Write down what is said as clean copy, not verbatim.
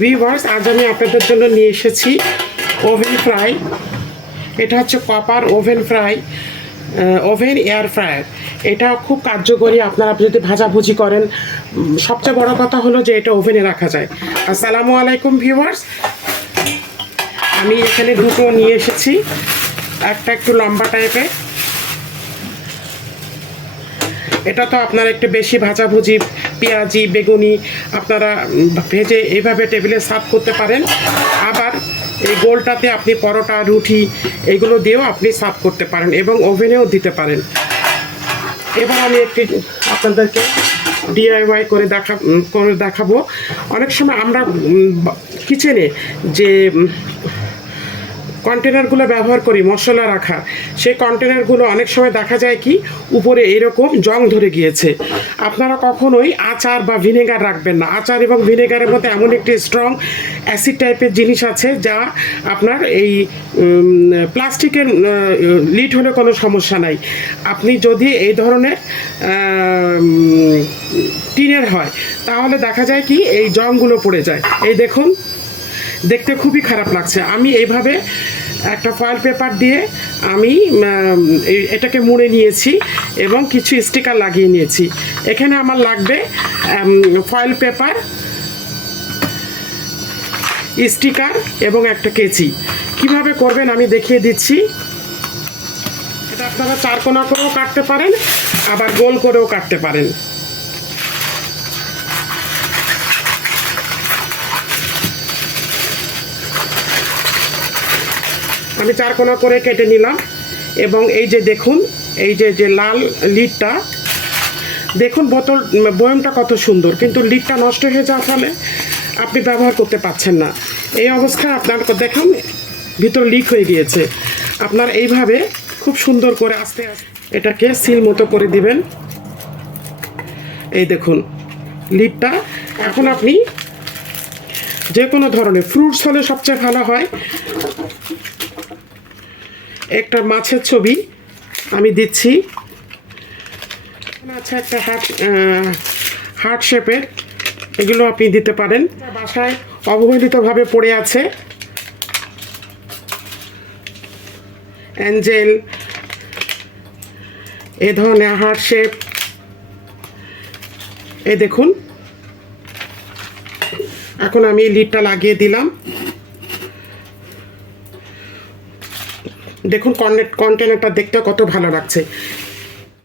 Viewers, আজ আমি আপনাদের জন্য নিয়ে এসেছি ওভেন ফ্রাই। এটা হচ্ছে copper oven fry, oven air fryer. এটা খুব কার্যকরী আপনারা যদি ভাজাভুজি করেন। সবচেয়ে বড় কথা হলো যে এটা ওভেনে রাখা যায়। আসসালামু আলাইকুম ভিউয়ার্স, আমি এখানে দুটো নিয়ে এসেছি, একটা একটু লম্বা টাইপের। এটা তো আপনারা একটু বেশি ভাজাভুজি, পেঁয়াজি, বেগুনি আপনারা ভেজে এইভাবে টেবিলে সার্ভ করতে পারেন। আবার এই গোলটাতে আপনি পরোটা, রুটি এগুলো দিয়েও আপনি সার্ভ করতে পারেন এবং ওভেনেও দিতে পারেন। এবার আমি একটি আপনাদেরকে ডিআইওয়াই করে দেখাবো। অনেক সময় আমরা কিচেনে যে কন্টেনারগুলো ব্যবহার করি মশলা রাখা, সেই কন্টেনারগুলো অনেক সময় দেখা যায় কি উপরে এরকম জং ধরে গিয়েছে। আপনারা কখনোই আচার বা ভিনেগার রাখবেন না। আচার এবং ভিনেগারের মধ্যে এমন একটি স্ট্রং অ্যাসিড টাইপের জিনিস আছে যা আপনার এই প্লাস্টিকের লিড হলে কোনো সমস্যা নাই। আপনি যদি এই ধরনের টিনের হয় তাহলে দেখা যায় কি এই জংগুলো পড়ে যায়। এই দেখুন, দেখতে খুবই খারাপ লাগছে। আমি এইভাবে একটা ফয়েল পেপার দিয়ে আমি এটাকে মুড়ে নিয়েছি এবং কিছু স্টিকার লাগিয়ে নিয়েছি। এখানে আমার লাগবে ফয়েল পেপার, স্টিকার এবং একটা কেচি। কিভাবে করবেন আমি দেখিয়ে দিচ্ছি। এটা আপনারা চারকোনা করেও কাটতে পারেন, আবার গোল করেও কাটতে পারেন। আমি চারকোনা করে কেটে নিলাম এবং এই যে দেখুন, এই যে লাল লিডটা দেখুন, বয়মটা কত সুন্দর, কিন্তু লিডটা নষ্ট হয়ে যাওয়ার ফলে আপনি ব্যবহার করতে পারছেন না। এই অবস্থায় আপনার দেখুন ভিতর লিক হয়ে গিয়েছে। আপনার এইভাবে খুব সুন্দর করে আস্তে আস্তে এটাকে সিল মতো করে দিবেন। এই দেখুন লিডটা। এখন আপনি যে কোনো ধরনের ফ্রুটস হলে সবচেয়ে ভালো হয়। একটা মাছের ছবি আমি দিচ্ছি, আচ্ছা একটা হার্ট শেপের, এগুলো আপনি দিতে পারেন। বাসায় অবহেলিতভাবে পড়ে আছে অ্যাঞ্জেল, এ ধরনের হার্ট শেপ। এই দেখুন, এখন আমি লিডটা লাগিয়ে দিলাম। দেখুন কন্টেনারটা দেখতে কত ভালো লাগছে।